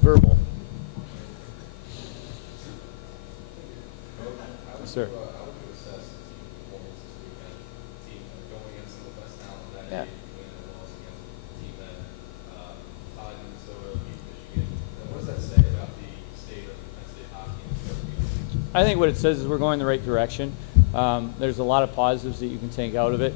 Verbal. Sir. Yeah. I think what it says is we're going the right direction. There's a lot of positives that you can take out of it.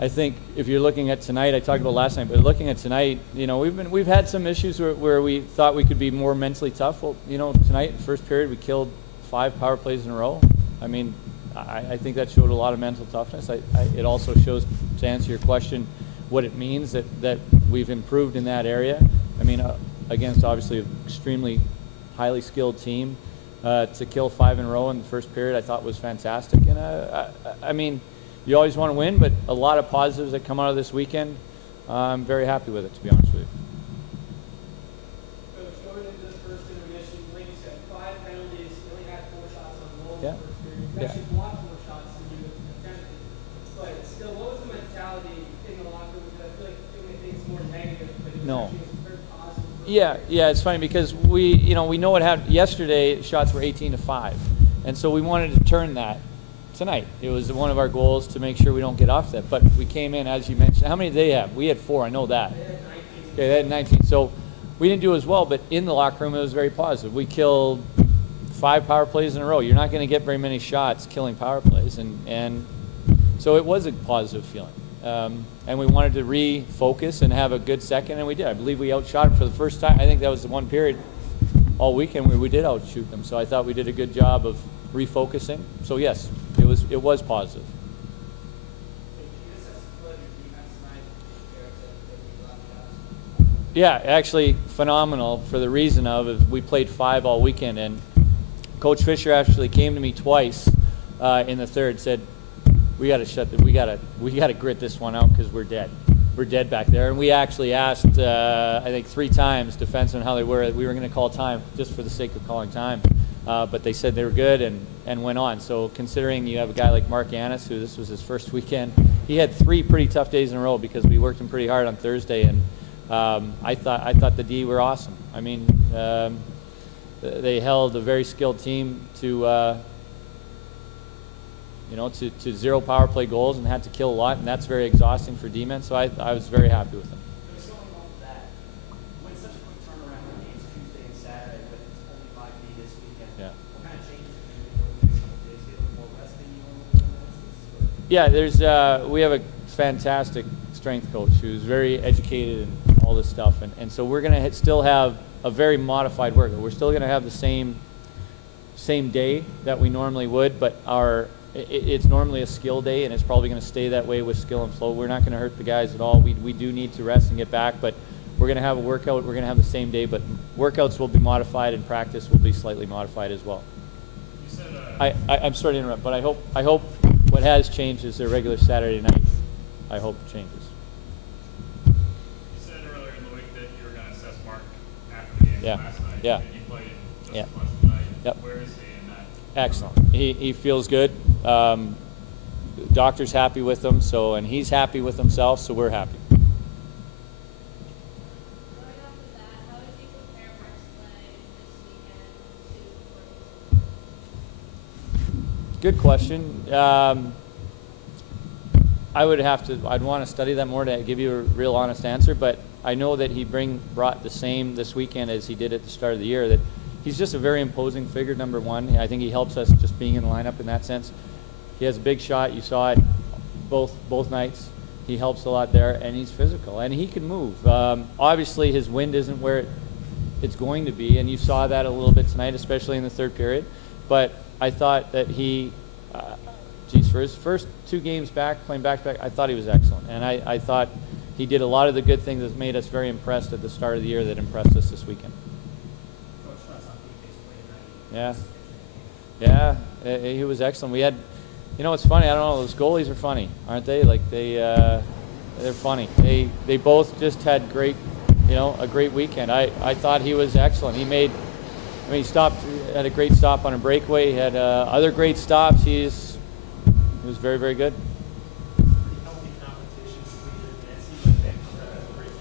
I think if you're looking at tonight, I talked about last night, but looking at tonight, you know, we've had some issues where we thought we could be more mentally tough. Well, you know, tonight, first period, we killed 5 power plays in a row. I mean, I think that showed a lot of mental toughness. It also shows, to answer your question, what it means that we've improved in that area. I mean, against obviously an extremely highly skilled team, to kill 5 in a row in the first period, I thought was fantastic. And I mean, you always want to win, but a lot of positives that come out of this weekend. I'm very happy with it, to be honest with you. Coach, going into this first intermission, like you said, 5 penalties, you only had 4 shots on goal in Yeah. the first period. You actually blocked more shots than you attempted. But still, what was the mentality in the locker room? Because I feel like doing things more negative, but it was No. actually very positive. Yeah, it's funny because we know what happened yesterday. Shots were 18-5, and so we wanted to turn that tonight. It was one of our goals to make sure we don't get off that. But we came in, as you mentioned. How many did they have? We had 4. I know that. They had 19. Okay, they had 19. So we didn't do as well, but in the locker room it was very positive. We killed 5 power plays in a row. You're not going to get very many shots killing power plays, and so it was a positive feeling. And we wanted to refocus and have a good second, and we did. I believe we outshot them for the first time. I think that was the one period all weekend where we did outshoot them. So I thought we did a good job of refocusing. So yes, it was positive. Yeah, actually phenomenal for the reason of we played 5 all weekend, and Coach Fisher actually came to me twice in the third, said, we got to grit this one out because we're dead back there. And we actually asked, I think 3 times, defensemen how they were. We were going to call time just for the sake of calling time, but they said they were good and went on. So considering you have a guy like Mark Annis, who this was his first weekend, he had 3 pretty tough days in a row because we worked him pretty hard on Thursday, and I thought the D were awesome. I mean, they held a very skilled team to 0 power play goals and had to kill a lot, and that's very exhausting for D-men, so I was very happy with them. Going off of that, when such a quick turnaround on games Tuesday and Saturday, with only 5 D this weekend, Yeah. what kind of changes have you made over the next couple days? Get a little more rest than you normally? Yeah, we have a fantastic strength coach who's very educated in all this stuff, and so we're going to still have a very modified workout. We're still going to have the same day that we normally would, but it's normally a skill day, and it's probably going to stay that way with skill and flow. We're not going to hurt the guys at all. We do need to rest and get back, but we're going to have a workout. We're going to have the same day, but workouts will be modified and practice will be slightly modified as well. You said, I'm sorry to interrupt, but I hope what has changed is their regular Saturday night. I hope it changes. you said earlier in the week that you were going to assess Mark after the game last night. Yeah. And you played just Yeah. as much tonight. Yep. Where is he in that? Excellent. He feels good. Doctor's happy with him, and he's happy with himself, so we're happy. Going off of that, how would you compare Mark's play this weekend to Good question. I'd want to study that more to give you a real honest answer, but I know that he brought the same this weekend as he did at the start of the year, that he's just a very imposing figure, number one. I think he helps us just being in the lineup in that sense. He has a big shot. You saw it both nights. He helps a lot there, and he's physical, and he can move. Obviously, his wind isn't where it's going to be, and you saw that a little bit tonight, especially in the third period. But I thought that he, for his first 2 games back, playing back-to-back, I thought he was excellent. And I thought he did a lot of the good things that made us very impressed at the start of the year that impressed us this weekend. Yeah, he was excellent. We had, it's funny, I don't know, those goalies are funny, aren't they? Like they're funny. They both just had a great weekend. I thought he was excellent. He had a great stop on a breakaway. He had other great stops. He was very, very good. Pretty healthy competition between you and Nancy, but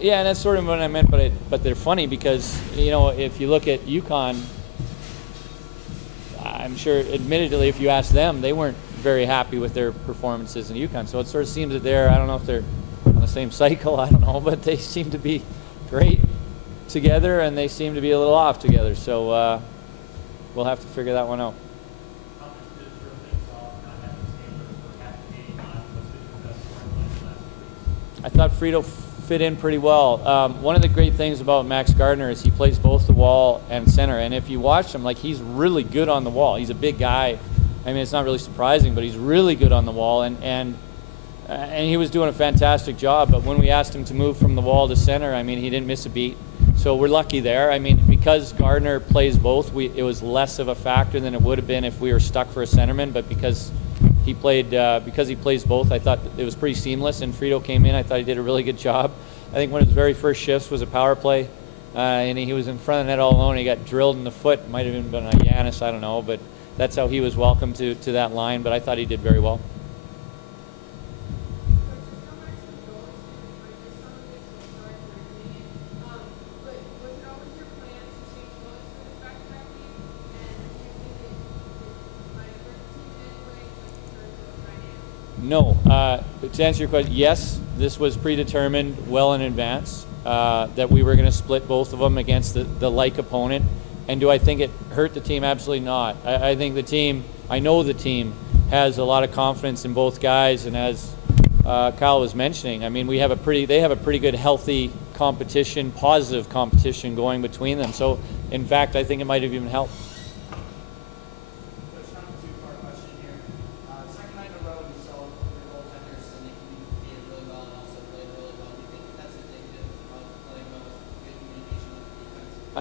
Yeah, and that's sort of what I meant, but they're funny because, you know, if you look at UConn, I'm sure, admittedly, if you ask them, they weren't very happy with their performances in UConn. So it sort of seems that I don't know if they're on the same cycle, I don't know, but they seem to be great together and they seem to be a little off together. So we'll have to figure that one out. How much did it throw things off not having Taylor for half the game on what's been your best storyline the last 2 weeks? I thought Frito fit in pretty well. One of the great things about Max Gardner is he plays both the wall and center. And if you watch him, like, he's really good on the wall. He's a big guy. I mean, it's not really surprising, but he's really good on the wall. And he was doing a fantastic job. But when we asked him to move from the wall to center, I mean, he didn't miss a beat. So we're lucky there. I mean, because Gardner plays both, it was less of a factor than it would have been if we were stuck for a centerman. But because he plays both, I thought it was pretty seamless. And Frito came in. I thought he did a really good job. I think one of his very first shifts was a power play, and he was in front of the net all alone. He got drilled in the foot. Might have even been a Giannis, I don't know. But that's how he was welcomed to that line. But I thought he did very well. No. To answer your question, yes, this was predetermined well in advance that we were going to split both of them against the like opponent. And do I think it hurt the team? Absolutely not. I think I know the team has a lot of confidence in both guys. And as Kyle was mentioning, I mean, they have a pretty good, healthy competition, positive competition going between them. So, in fact, I think it might have even helped.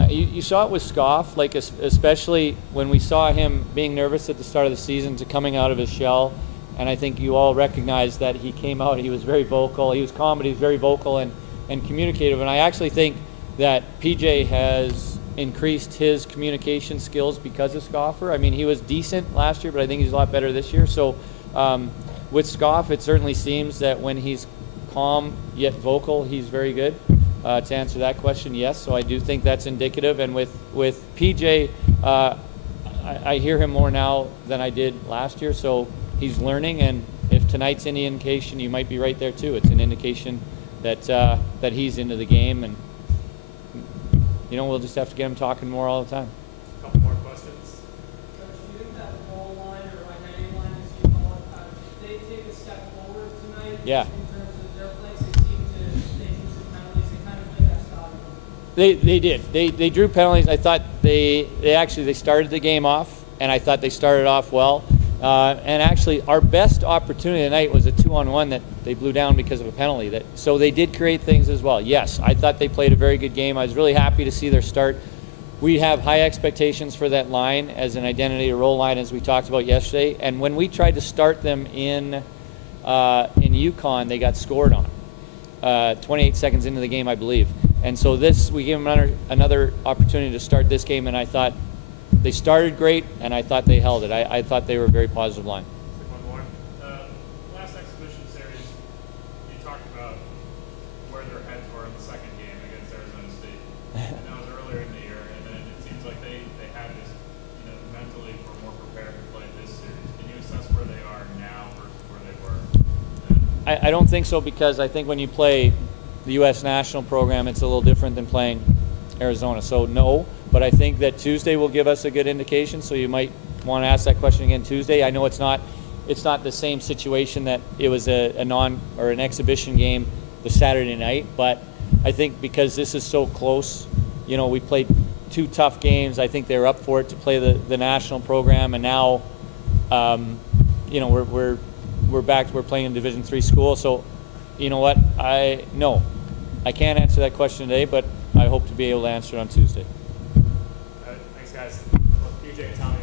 You saw it with Scoff, like especially when we saw him being nervous at the start of the season to coming out of his shell. And I think you all recognized that he came out, he was very vocal. He was calm, but he was very vocal and communicative. And I actually think that PJ has increased his communication skills because of Scoffer. I mean, he was decent last year, but I think he's a lot better this year. So with Scoff, it certainly seems that when he's calm yet vocal, he's very good. To answer that question, yes. So I do think that's indicative. And with PJ, I hear him more now than I did last year. So he's learning. And if tonight's any indication, you might be right there too. It's an indication that he's into the game. And you know, we'll just have to get him talking more all the time. A couple more questions. Coach, do you think that goal line or right-handed line, as you call it, did they take a step forward tonight? Yeah. In terms of their place, they seem to drew some penalties. They kind of did that stop. They did. They drew penalties. I thought they started the game off, and I thought they started off well. And actually, our best opportunity tonight was a 2-on-1 that they blew down because of a penalty. So they did create things as well. Yes, I thought they played a very good game. I was really happy to see their start. We have high expectations for that line as an identity role line, as we talked about yesterday. And when we tried to start them in UConn, they got scored on 28 seconds into the game, I believe. And so we gave them another opportunity to start this game, and I thought they started great, and I thought they held it. I thought they were a very positive line. One more. Last exhibition series, you talked about where their heads were in the second game against Arizona State. And that was earlier in the year, and then it seems like they had this, mentally were more prepared to play this series. Can you assess where they are now versus where they were then? I don't think so, because I think when you play the U.S. national program, it's a little different than playing Arizona. So no, but I think that Tuesday will give us a good indication. So you might want to ask that question again Tuesday. I know it's not the same situation that it was an exhibition game the Saturday night, but I think because this is so close, we played 2 tough games. I think they were up for it to play the national program, and now, we're back. We're playing in Division III school. So, you know what? I can't answer that question today, but I hope to be able to answer it on Tuesday. All right, thanks, guys. Well, PJ and Tommy.